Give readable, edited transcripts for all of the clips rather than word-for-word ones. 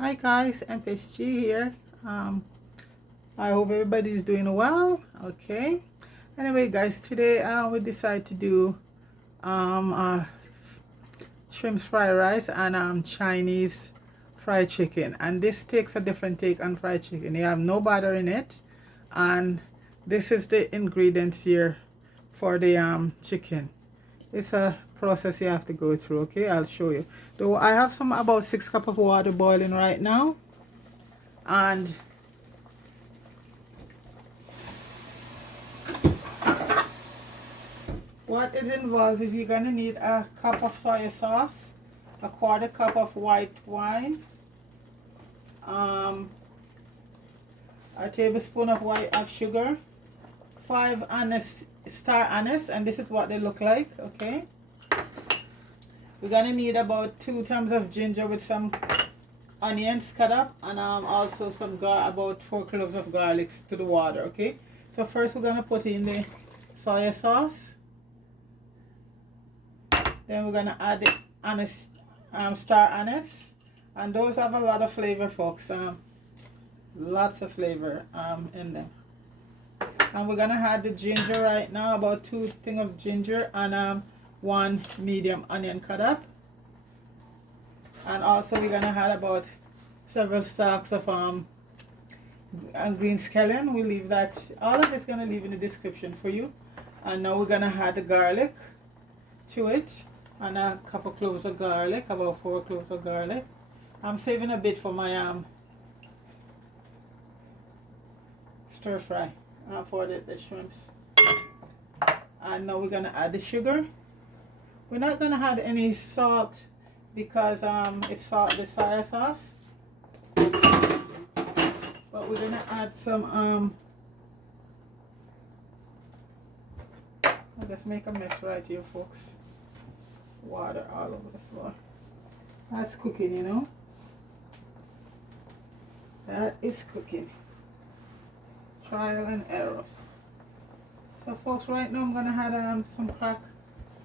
Hi guys, MSG here. I hope everybody's doing well. Okay. Anyway, guys, today we decide to do shrimp fried rice and Chinese fried chicken. And this takes a different take on fried chicken. You have no butter in it, and this is the ingredients here for the chicken. It's a process you have to go through. Okay, I'll show you. Though I have about 6 cups of water boiling right now. And what is involved is you're going to need a cup of soy sauce, a quarter cup of white wine, a tablespoon of sugar, 5 anise, star anise, and this is what they look like. Okay, we're going to need about 2 thumbs of ginger with some onions cut up, and also about 4 cloves of garlic to the water. Okay, so first we're going to put in the soy sauce. Then we're going to add the anise, star anise, and those have a lot of flavor, folks. Lots of flavor in them. And we're going to add the ginger right now, about 2 things of ginger, and 1 medium onion cut up. And also we're going to add about several stalks of green scallion. We leave that, all of it's going to leave in the description for you. And now we're going to add the garlic to it, and a couple cloves of garlic, about 4 cloves of garlic. I'm saving a bit for my stir fry for the shrimps. And now we're going to add the sugar. We're not going to add any salt because it's the soy sauce, but we're going to add some I'll just make a mess right here, folks. Water all over the floor. That's cooking, you know. That is cooking. Trial and errors. So folks, right now I'm gonna add some cracked.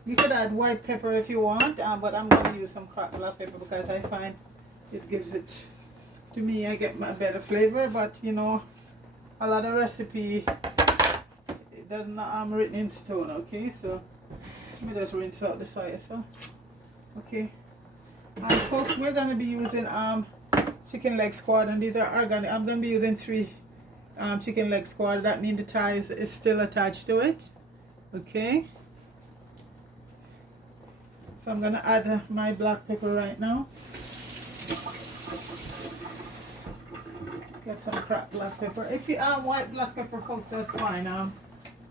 You could add white pepper if you want, but I'm gonna use some cracked black pepper because I find it gives it, to me, I get my better flavor. But you know, a lot of recipe, it does not written in stone. Okay, so let me just rinse out the soy sauce. Okay, and folks, we're gonna be using chicken leg squad, and these are organic. I'm gonna be using 3 chicken leg squad. That means the thighs is still attached to it. Okay, so I'm gonna add my black pepper right now. Get some cracked black pepper. If you white black pepper, folks, that's fine.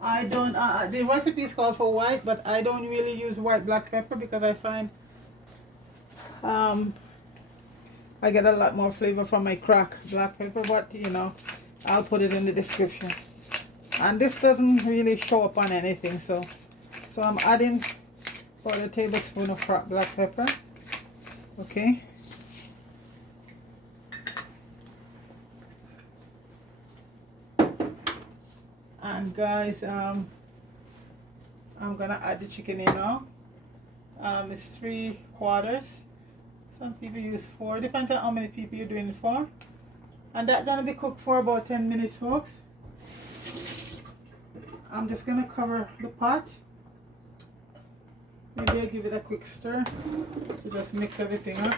I don't the recipe is called for white, but I don't really use white black pepper because I find I get a lot more flavor from my cracked black pepper. But you know, I'll put it in the description. And this doesn't really show up on anything, so I'm adding 1 tablespoon of cracked black pepper. Okay, and guys, I'm gonna add the chicken in now. It's 3/4. Some people use 4, depends on how many people you're doing it for. And that's gonna be cooked for about 10 minutes, folks. I'm just gonna cover the pot. Maybe I'll give it a quick stir to just mix everything up.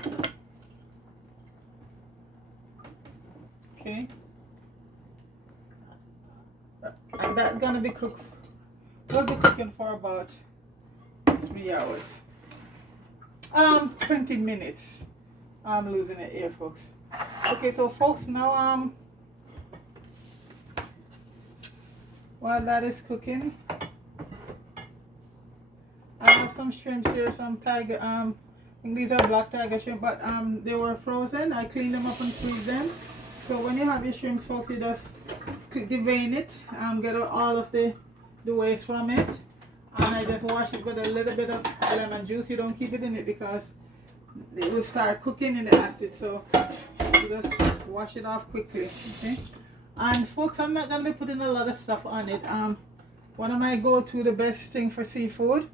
Okay. And that's gonna be cooked. We'll be cooking for about 3 hours. 20 minutes. I'm losing it here, folks. Okay, so folks, now while that is cooking, I have some shrimps here, some tiger, I think these are black tiger shrimp, but they were frozen. I cleaned them up and freeze them. So when you have your shrimps, folks, you just devein it, get all of the waste from it, and I just wash it with a little bit of lemon juice. You don't keep it in it because it will start cooking in the acid, so you just wash it off quickly. Okay, and folks, I'm not gonna be putting a lot of stuff on it. One of my go-to, the best thing for seafood,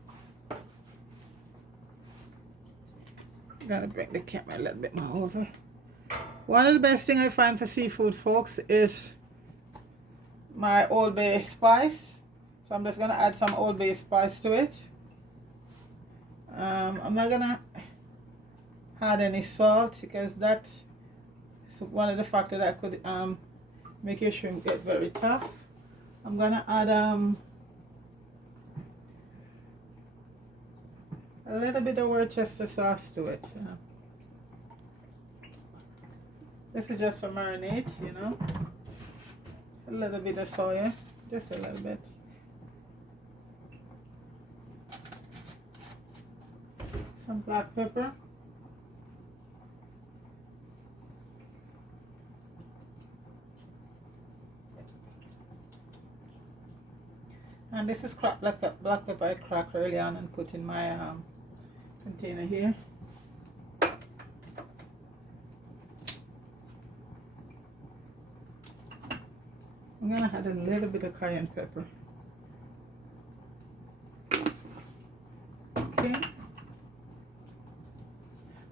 gotta bring the camera a little bit more over. One of the best thing I find for seafood, folks, is my Old Bay spice. So I'm just gonna add some Old Bay spice to it. I'm not gonna add any salt because that's one of the factors that could make your shrimp get very tough. I'm gonna add a little bit of Worcester sauce to it. This is just for marinade, you know. A little bit of soya, just a little bit. Some black pepper. And this is cracked black pepper I cracked early on and put in my container here. I'm gonna add a little bit of cayenne pepper. Okay.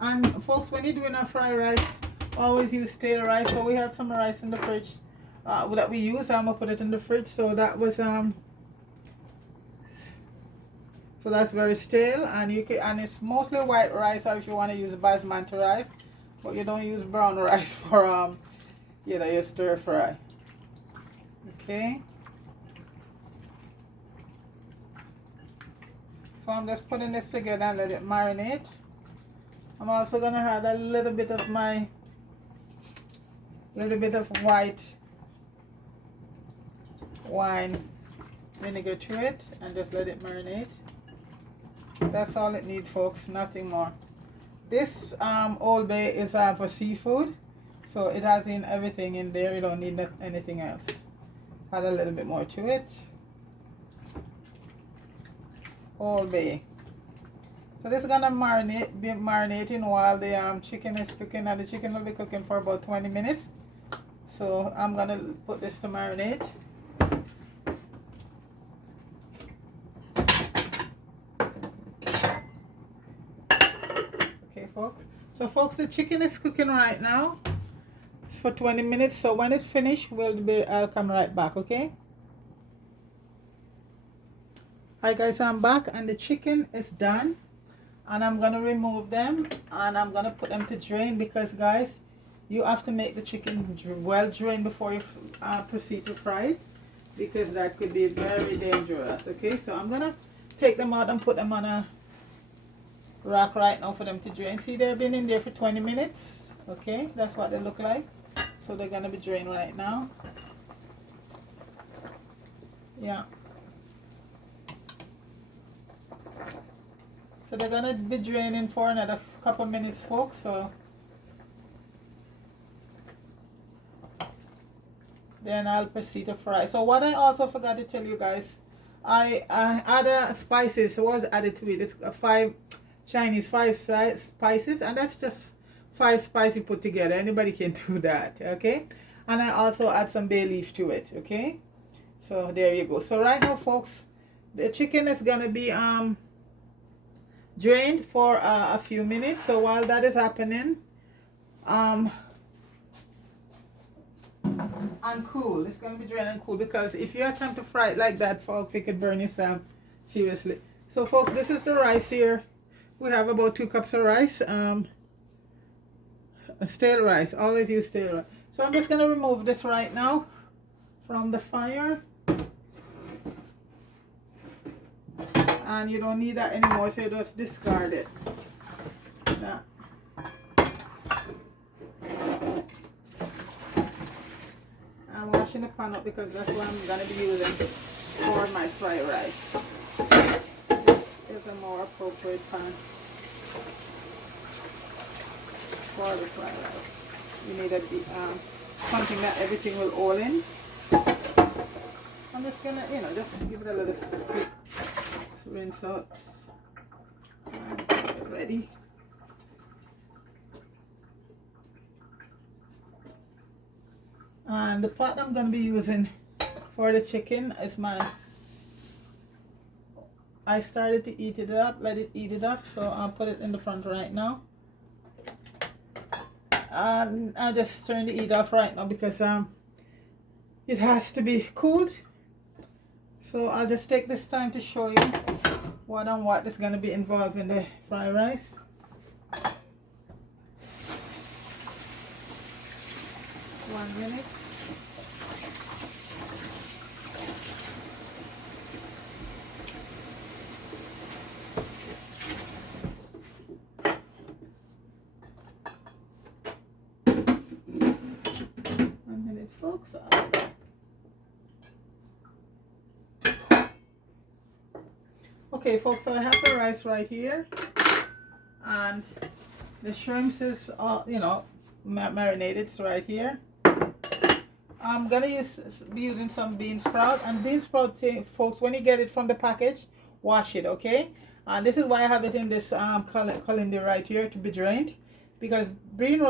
And folks, when you're doing a fried rice, always use stale rice. So we have some rice in the fridge that we use. I'm gonna put it in the fridge. So that was so that's very stale, and you can, and it's mostly white rice, or if you want to use basmati rice, but you don't use brown rice for you know, your stir fry. Okay. So I'm just putting this together and let it marinate. I'm also gonna add a little bit of white wine vinegar to it and just let it marinate. That's all it needs, folks, nothing more. This Old Bay is for seafood, so it has in everything in there. You don't need anything else. Add a little bit more to it. Old Bay. So this is gonna be marinating while the chicken is cooking, and the chicken will be cooking for about 20 minutes. So I'm gonna put this to marinate. So folks, the chicken is cooking right now. It's for 20 minutes. So when it's finished, I'll come right back, okay? Hi guys, I'm back and the chicken is done. And I'm gonna remove them and I'm gonna put them to drain, because guys, you have to make the chicken well drained before you proceed to fry it, because that could be very dangerous. Okay, so I'm gonna take them out and put them on a rack right now for them to drain. See, they've been in there for 20 minutes. Okay, that's what they look like. So they're gonna be drained right now. Yeah, so they're gonna be draining for another couple minutes, folks. So then I'll proceed to fry. So what I also forgot to tell you guys, I added spices was added to it. It's 5 spices, and that's just 5 spices put together. Anybody can do that, okay? And I also add some bay leaf to it, okay? So there you go. So right now, folks, the chicken is gonna be drained for a few minutes. So while that is happening, and cool, it's gonna be drained and cool, because if you attempt to fry it like that, folks, it could burn yourself seriously. So folks, this is the rice here. We have about 2 cups of rice, stale rice. Always use stale rice. So I'm just gonna remove this right now from the fire, and you don't need that anymore, so you just discard it. Now, I'm washing the pan up because that's what I'm gonna be using for my fried rice. This is a more appropriate pan for the fried rice. You need something that everything will all in. I'm just gonna, you know, just give it a little quick rinse out. Ready. And the pot I'm going to be using for the chicken is I started to eat it up, let it eat it up, so I'll put it in the front right now. I'll just turn the heat off right now because it has to be cooled. So I'll just take this time to show you what is going to be involved in the fried rice. One minute. Folks, okay folks, so I have the rice right here, and the shrimps is all, you know, marinated. So right here I'm gonna be using some bean sprout. And bean sprout, folks, when you get it from the package, wash it, okay? And this is why I have it in this colander right here to be drained, because bean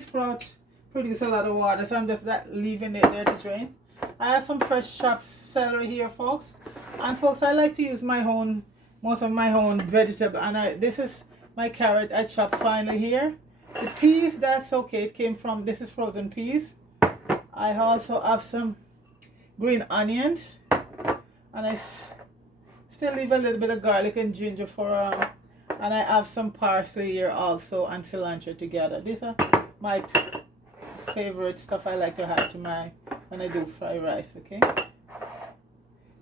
sprout produce a lot of water, so I'm just leaving it there to drain. I have some fresh chopped celery here, folks. And folks, I like to use most of my own vegetable. And this is my carrot I chopped finely here. The peas, that's okay. It came from, this is frozen peas. I also have some green onions, and I still leave a little bit of garlic and ginger for and I have some parsley here also, and cilantro together. These are my favorite stuff I like to add to when I do fried rice, okay?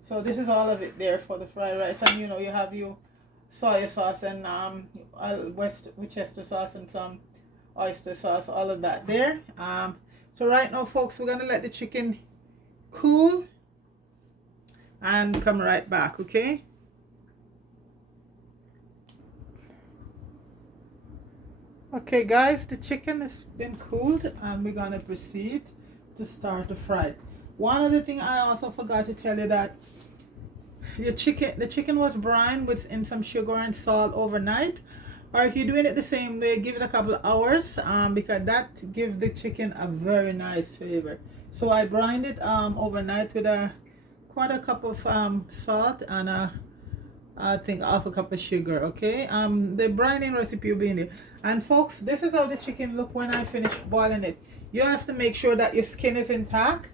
So this is all of it there for the fried rice. And you know, you have your soy sauce and Worcester sauce and some oyster sauce, all of that there. So right now, folks, we're gonna let the chicken cool and come right back, okay? Okay guys, the chicken has been cooled and we're gonna proceed to start to fry it. One other thing I also forgot to tell you, that the chicken was brined in some sugar and salt overnight, or if you're doing it the same way, give it a couple of hours, because that gives the chicken a very nice flavor. So I brined it overnight with quite a cup of salt and I think half a cup of sugar, okay? The brining recipe will be in there. And folks, this is how the chicken look when I finish boiling it. You have to make sure that your skin is intact,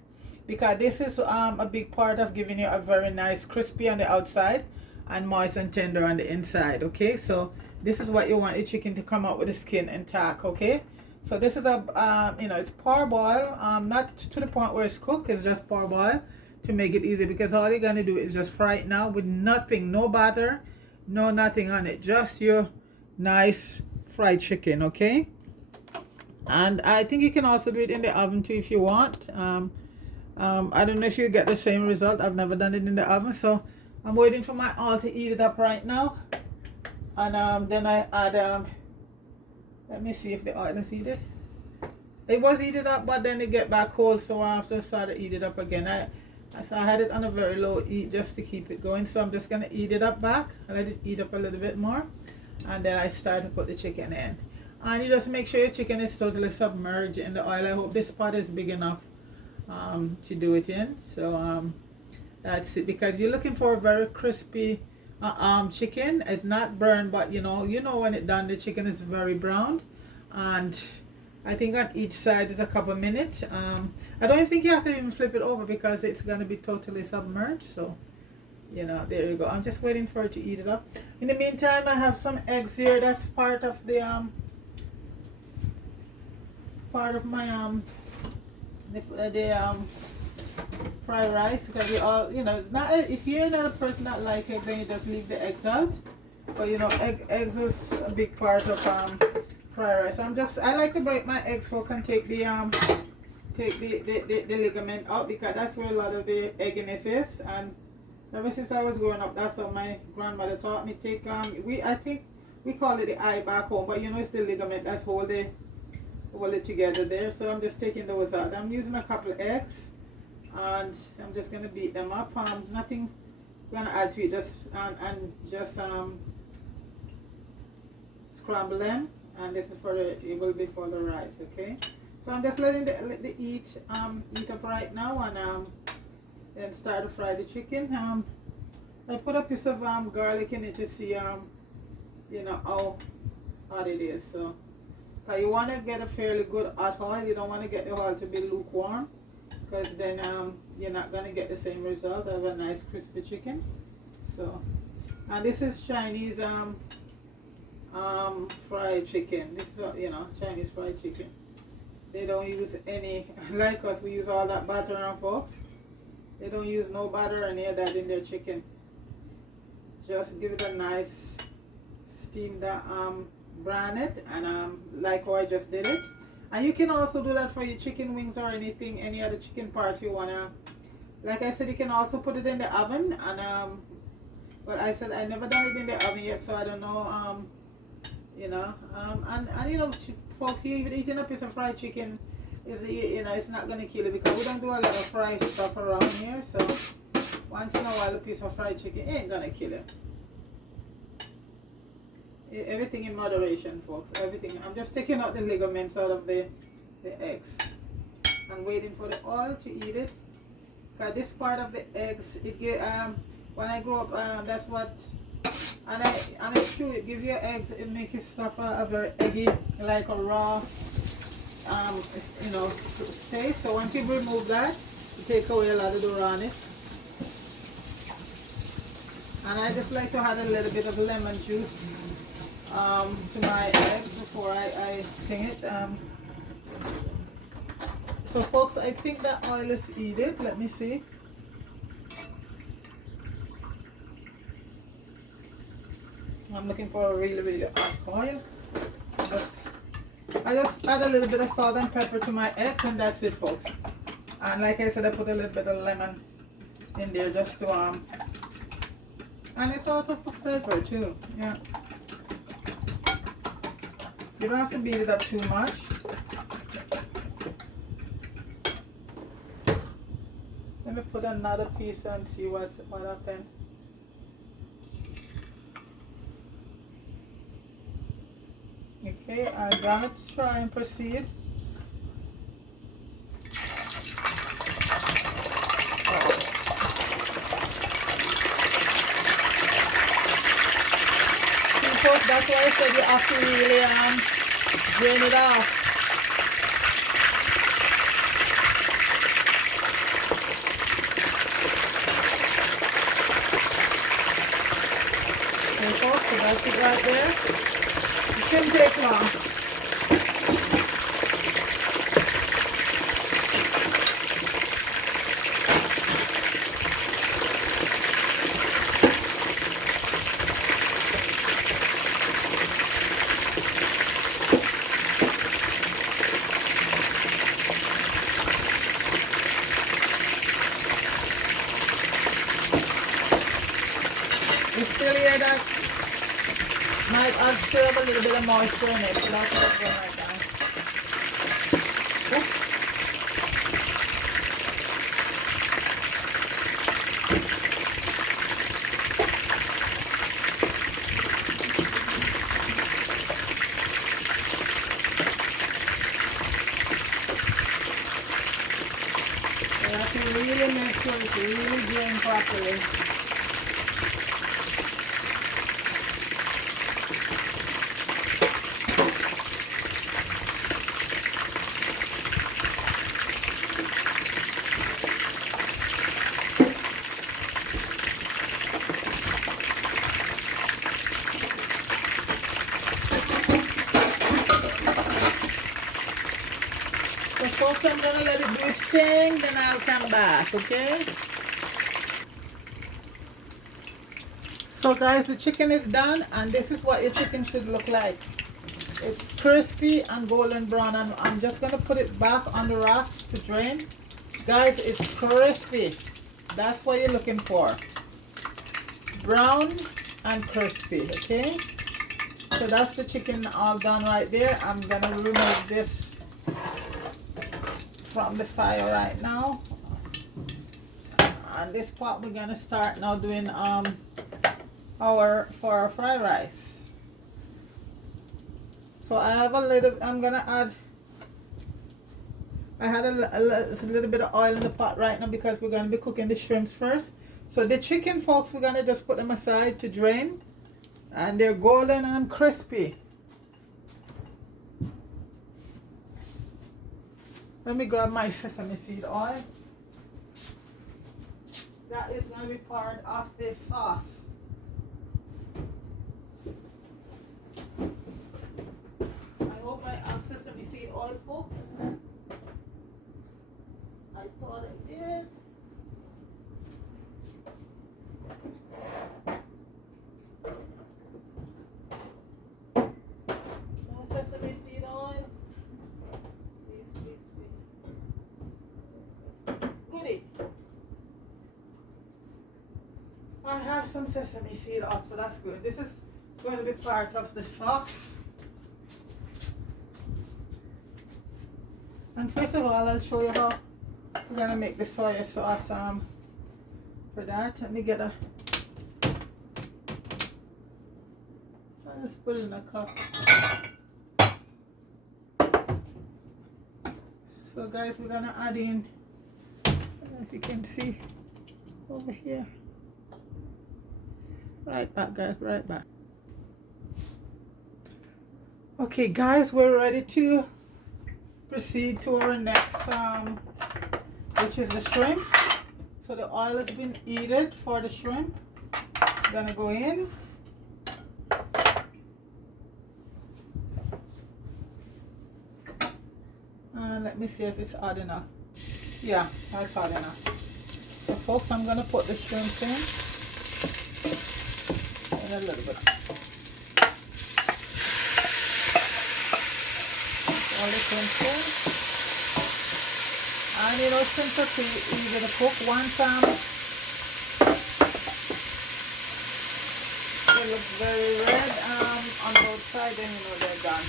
because this is a big part of giving you a very nice crispy on the outside and moist and tender on the inside, okay? So this is what you want your chicken to come out with, the skin intact, okay? So this is a you know, it's parboil, not to the point where it's cooked. It's just parboil to make it easy, because all you're gonna do is just fry it now with nothing, no batter, no nothing on it, just your nice fried chicken, okay? And I think you can also do it in the oven too if you want. I don't know if you get the same result. I've never done it in the oven, so I'm waiting for my oil to heat it up right now. And then I add let me see if the oil is heated. It was heated up, but then it get back cold, so I have to start to heat it up again. So I had it on a very low heat just to keep it going. So I'm just gonna heat it up back and let it heat up a little bit more, and then I start to put the chicken in. And you just make sure your chicken is totally submerged in the oil. I hope this pot is big enough to do it in. So that's it, because you're looking for a very crispy chicken. It's not burned, but you know when it's done, the chicken is very browned. And I think on each side is a couple minutes. I don't think you have to even flip it over, because it's going to be totally submerged. So you know, there you go. I'm just waiting for it to heat it up. In the meantime, I have some eggs here. That's part of the my fried rice, because we all, you know, it's not, if you're not a person that like eggs, then you just leave the eggs out. But you know, eggs is a big part of fried rice. I like to break my eggs, folks, and take the ligament out, because that's where a lot of the egginess is. And ever since I was growing up, that's how my grandmother taught me. I think we call it the eye back home, but you know, it's the ligament that's hold it together there. So I'm just taking those out. I'm using a couple of eggs, and I'm just gonna beat them up. Nothing gonna add to it, just scramble them, and this is it will be for the rice, okay? So I'm just letting the heat up right now, and then start to fry the chicken. I put a piece of garlic in it to see you know hot it is. So you want to get a fairly good hot oil. You don't want to get the oil to be lukewarm, because then you're not going to get the same result of a nice crispy chicken. So, and this is Chinese fried chicken. This is, you know, Chinese fried chicken. They don't use any, like us, we use all that butter on, folks. They don't use no butter or any of that in their chicken. Just give it a nice steam that brine it, and like how I just did it. And you can also do that for your chicken wings or anything, any other chicken part you wanna. Like I said, you can also put it in the oven, and but I said I never done it in the oven yet, so I don't know. You know, and you know, folks, you even eating a piece of fried chicken is, you know, it's not gonna kill you, because we don't do a lot of fried stuff around here. So once in a while, a piece of fried chicken ain't gonna kill you. Everything in moderation, folks. Everything. I'm just taking out the ligaments out of the eggs and waiting for the oil to eat it. Cause this part of the eggs, it get when I grew up, that's what. And it's true, it gives you eggs, it makes it suffer a very eggy, like a raw, you know, taste. So once you remove that, you take away a lot of the rawness. And I just like to add a little bit of lemon juice to my eggs before I sting it. So folks, I think that oil is heated. Let me see. I'm looking for a really hot oil. I just add a little bit of salt and pepper to my eggs, and that's it, folks. And like I said, I put a little bit of lemon in there just to and it's also for flavor too. Yeah. You don't have to beat it up too much. Let me put another piece and see what happened. Okay, I'm gonna try and proceed. See, folks, that's why I said you have to really drain it off. Okay, folks, so that's it right there. It shouldn't take long. It's still here that I've still have a little bit of moisture in it, so that's what I'm doing right now. Oops. You have to really make sure it's really drained properly. So folks, I'm going to let it do its thing, then I'll come back, okay? So guys, the chicken is done, and this is what your chicken should look like. It's crispy and golden brown, and I'm just going to put it back on the rack to drain. Guys, it's crispy. That's what you're looking for. Brown and crispy, okay? So that's the chicken all done right there. I'm going to remove this from the fire right now, and this pot we're gonna start now doing our fried rice. So I have a little, I'm gonna add, I had a little bit of oil in the pot right now because we're gonna be cooking the shrimps first. So the chicken, folks, we're gonna just put them aside to drain, and they're golden and crispy. Let me grab my sesame seed oil. That is going to be part of the sauce. I hope I have sesame seed oil, folks. I thought I did. No sesame seed oil. Please, please, please. Goody. I have some sesame seed oil, so that's good. This is going to be part of the sauce. And first of all, I'll show you how we're going to make the soy sauce. For that, let me get a... I'll just put it in a cup. So guys, we're going to add in, I don't know if you can see over here. Right back, guys, right back. Okay guys, we're ready to proceed to our next which is the shrimp. So the oil has been heated for the shrimp. Gonna go in. Let me see if it's hot enough. Yeah, that's hot enough. So folks, I'm gonna put the shrimp in a little bit. All the shrimp in. And you know, shrimp are pretty easy to cook. Once they look very red on both sides, then you know they're done.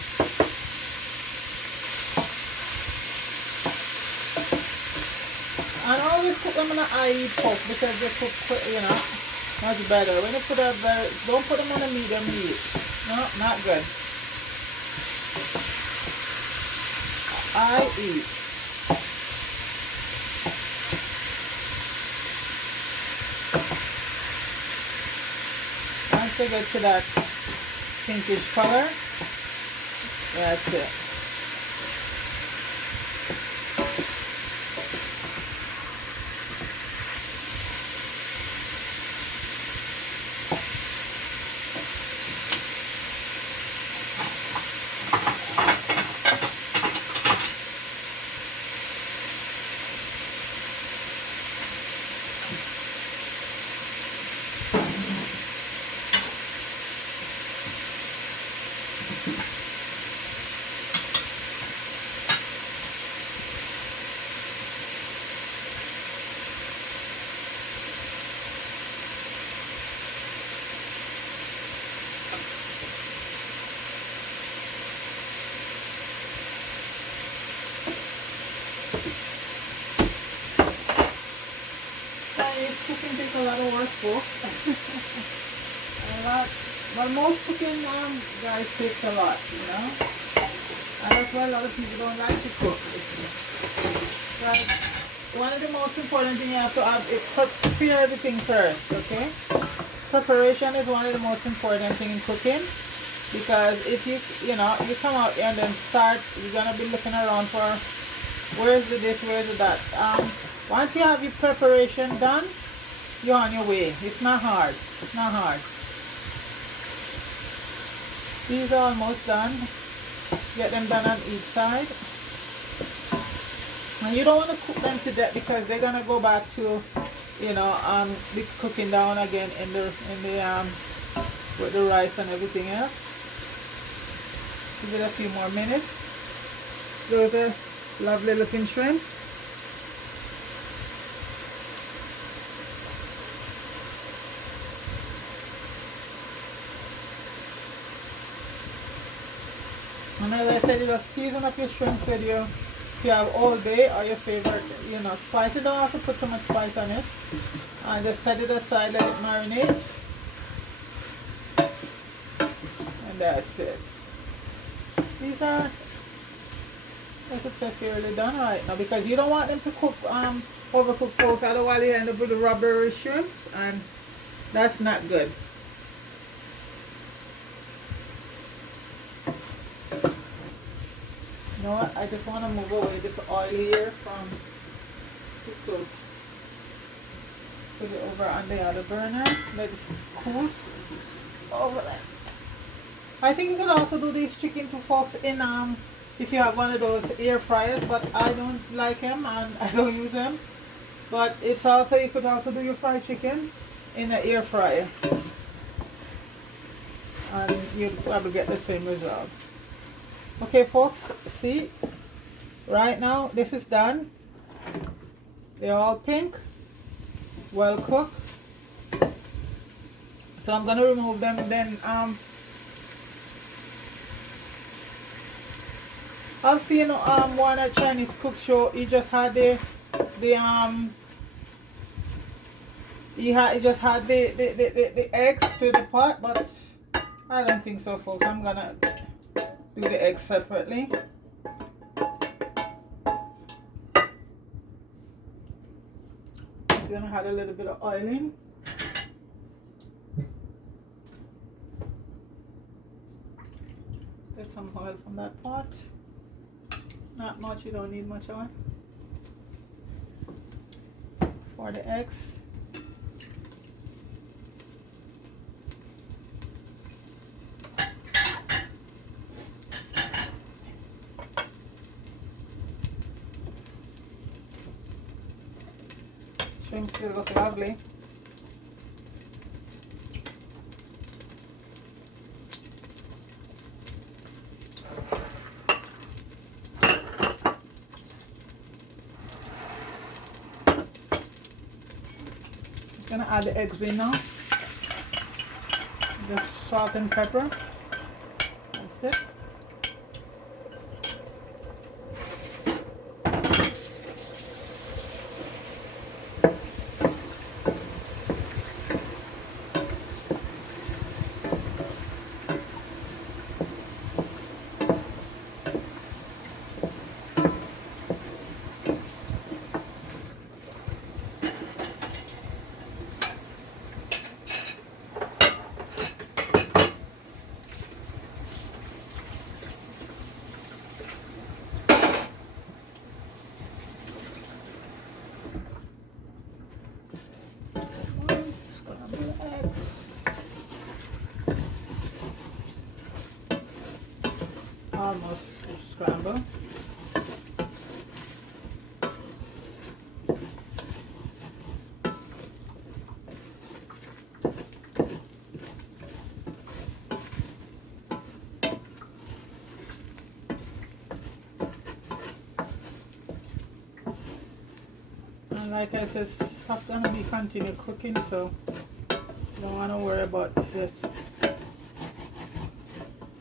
And always cook them in an high pot because they cook, you know, much better. When you put a very, don't put them on a medium heat. No, not good. I eat. Once they get to that pinkish color, that's it. Cooking takes a lot of work, folks. Well, most cooking guys takes a lot, you know. And that's why a lot of people don't like to cook. But one of the most important things you have to have is prepare everything first, okay? Preparation is one of the most important things in cooking, because if you know, you come out here and then start, you're gonna be looking around for where's the this, where's the that. Once you have your preparation done, you're on your way. It's not hard. It's not hard. These are almost done. Get them done on each side. And you don't want to cook them to death because they're gonna go back to, you know, be cooking down again in the with the rice and everything else. Give it a few more minutes. Those are lovely looking shrimps. And as I said, you just season up your shrimp with your, if you have all day or your favorite, you know, spice. You don't have to put too much spice on it. And just set it aside, let it marinate. And that's it. These are, I could say, fairly done right now, because you don't want them to cook, overcook, folks. Otherwise you end up with the rubbery shrimps, and that's not good. You know what? I just want to move away this oil here from too close. Put it over on the other burner. Let it cool over there. I think you can also do these chicken to folks in if you have one of those air fryers, but I don't like them and I don't use them. But it's also, you could also do your fried chicken in an air fryer, and you'll probably get the same result. Okay folks, see, right now this is done. They're all pink, well cooked. So I'm gonna remove them. Then I've seen one at Chinese cook show. He just had he just had the eggs to the pot, but I don't think so folks. I'm gonna do the eggs separately. It's gonna have a little bit of oil in. Get some oil from that pot. Not much, you don't need much oil. For the eggs. Shrimp will look lovely. I'm gonna add the eggs in now. Just salt and pepper. That's it. Almost scramble. And like I said, stuff's gonna be continue cooking, so you don't want to worry about this.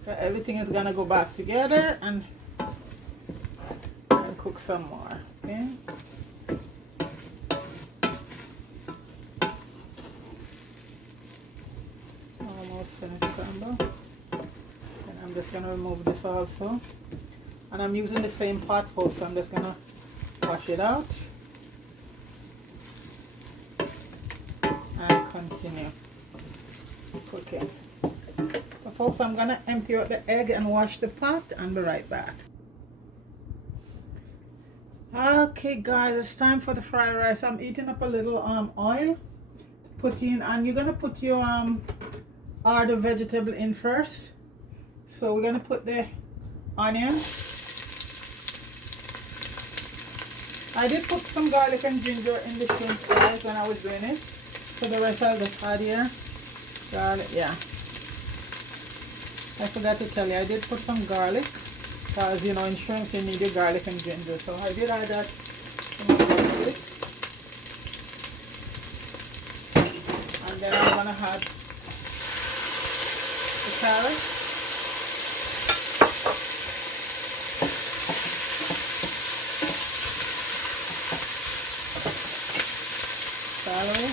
Everything is gonna go back together and cook some more. Okay. Almost finished scramble. And I'm just gonna remove this also. And I'm using the same pot, folks, so I'm just gonna wash it out and continue cooking. Folks, I'm gonna empty out the egg and wash the pot and be right back. Okay guys, it's time for the fried rice. I'm eating up a little oil. Put in, and you're gonna put your other vegetable in first. So we're gonna put the onion. I did put some garlic and ginger in the shrimp fries when I was doing it. So the rest I'll just add here. Garlic, yeah. I forgot to tell you, I did put some garlic, because you know in shrimp you need your garlic and ginger, so I did add that to my garlic. And then I'm gonna add the carrot, celery,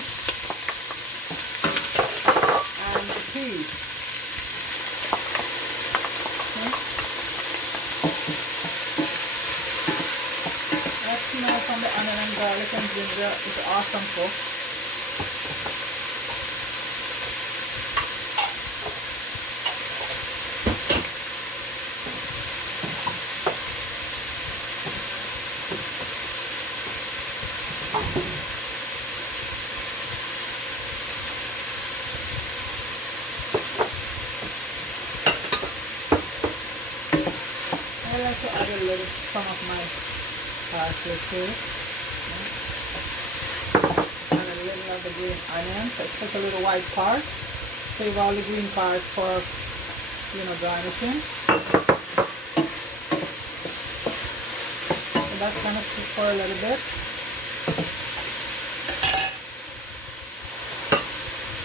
and the peas. From the onion and garlic and ginger is awesome, folks. like to add some of my parsley to it. And a little of the green onions. So it's just a little white part. Save all the green parts for, garnishing. So that's gonna cook for a little bit.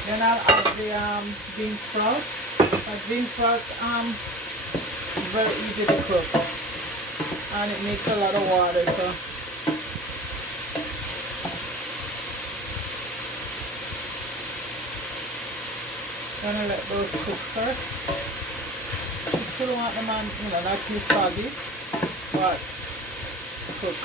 Then I'll add the bean sprouts. Bean sprouts very easy to cook, and it needs a lot of water, so gonna let those cook first. You still want them on, not too soggy, but cook.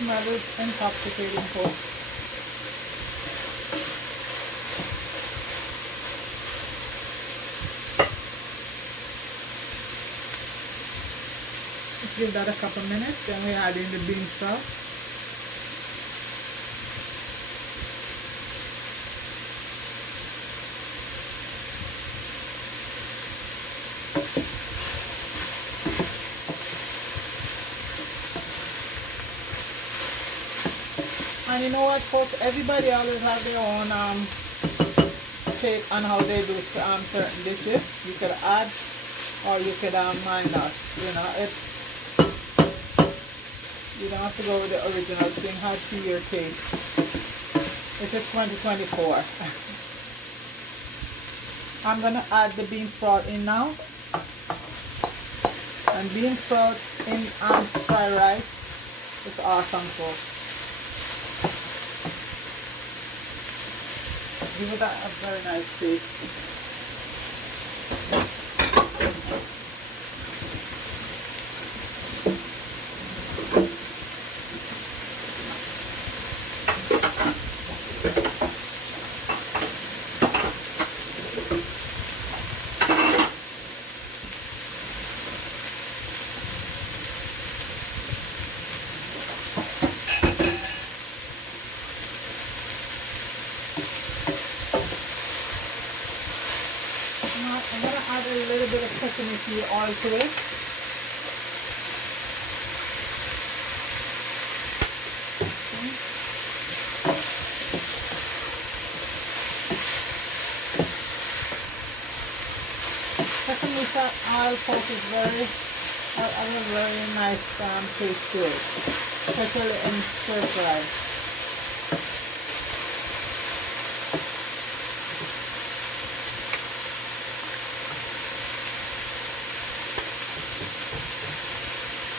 Smell is intoxicating, folks. Give that a couple minutes, then we add in the bean sprouts. And you know what, folks, everybody always have their own take on how they do certain dishes. You could add or you could mind not. You don't have to go with the original thing. Have to your taste. It is 2024. I'm gonna add the bean sprout in now. And bean sprout in fried rice is awesome, folks. Give it a very nice taste. I'm going to add a little bit of sesame oil to it. Sesame oil sauce is a very nice taste to it, especially in stir fry.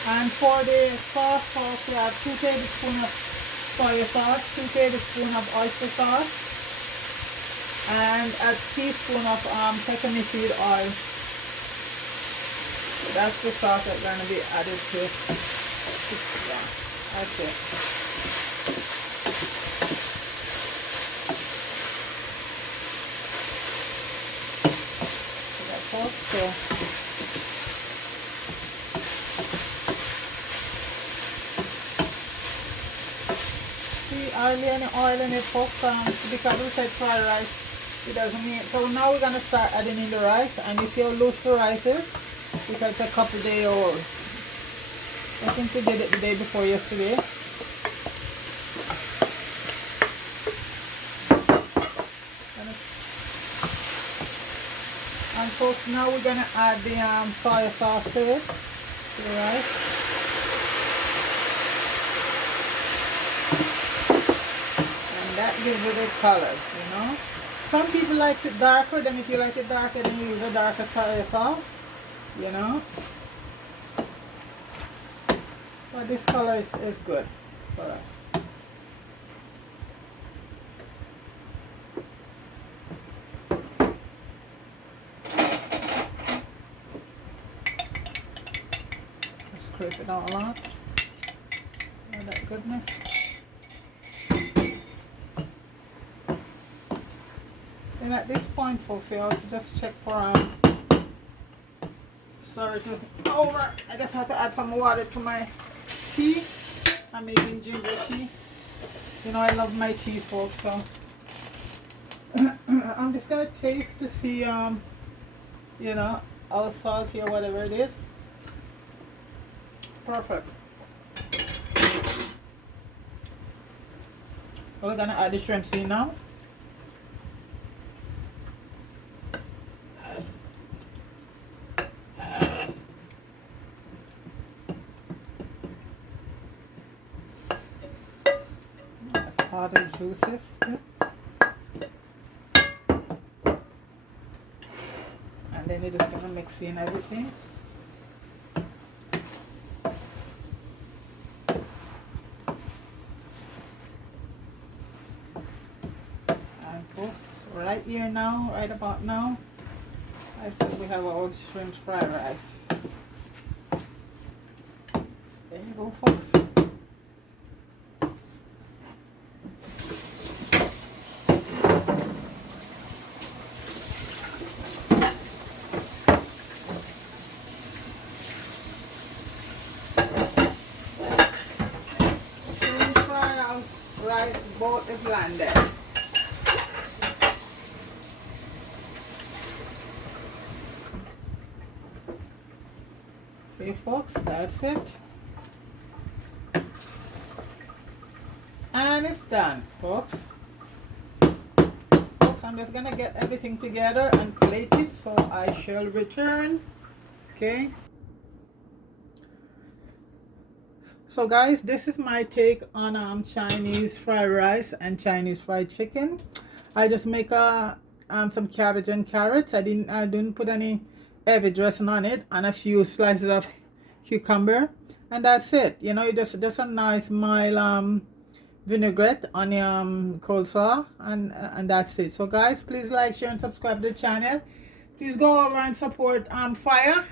And for the sauce, we have 2 tablespoons of soy sauce, 2 tablespoons of oyster sauce, and a teaspoon of sesame seed oil. So that's the sauce that's going to be added to it. Yeah, that's it. So that's all. So hardly any oil in it, folks, because we said fried rice, it doesn't mean. So now we're going to start adding in the rice, and you see how loose the rice is, because it's a couple days old. I think we did it the day before yesterday. And folks, now we're going to add the soy sauce to it, to the rice. That gives it a color, Some people like it darker, then if you like it darker, then you use a darker soy sauce, But this color is good for us. Let's scrape it all out. All that goodness. And at this point, folks, we also just check for Sorry to over. I just have to add some water to my tea. I'm making ginger tea. You know I love my tea, folks. So I'm just gonna taste to see you know, how salty or whatever it is. Perfect. We're gonna add the shrimp seed now. Hot and juices. And then you're just gonna mix in everything. And folks, right here now, right about now, I said we have our shrimp fried rice. There you go, folks. Rice boat is landed. Okay, folks, that's it. And it's done, folks. Folks, I'm just gonna get everything together and plate it, so I shall return. Okay. So guys, this is my take on Chinese fried rice and Chinese fried chicken. I just make some cabbage and carrots. I didn't put any heavy dressing on it, and a few slices of cucumber, and that's it. You know, just a nice mild vinaigrette on the coleslaw, and that's it. So guys, please like, share, and subscribe to the channel. Please go over and support Fire,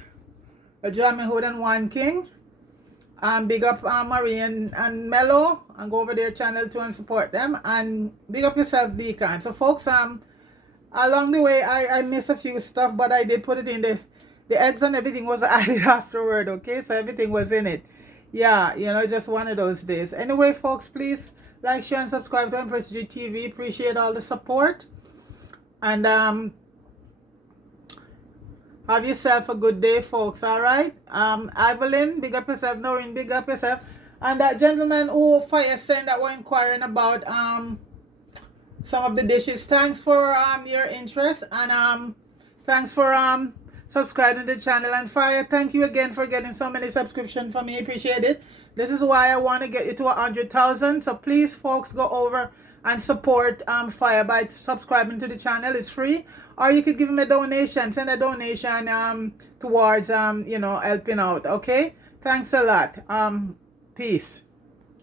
a German Hood and One King. Big up Marie and Mello, and go over their channel too and support them, and big up yourself, Deacon. So folks, along the way I missed a few stuff, but I did put it in the eggs and everything was added afterward. Okay, so everything was in it. Yeah, you know, just one of those days. Anyway, folks, please like, share, and subscribe to Empress G TV. Appreciate all the support, and have yourself a good day, folks. All right. Evelyn, big up yourself. Noreen, big up yourself. And that gentleman who Fire sent that were inquiring about some of the dishes. Thanks for your interest, and thanks for subscribing to the channel. And Fire, thank you again for getting so many subscriptions for me. Appreciate it. This is why I want to get you to 100,000. So please, folks, go over and support Fire by subscribing to the channel. It's free, or you could give him a donation. Send a donation towards you know, helping out. Okay, thanks a lot. Peace.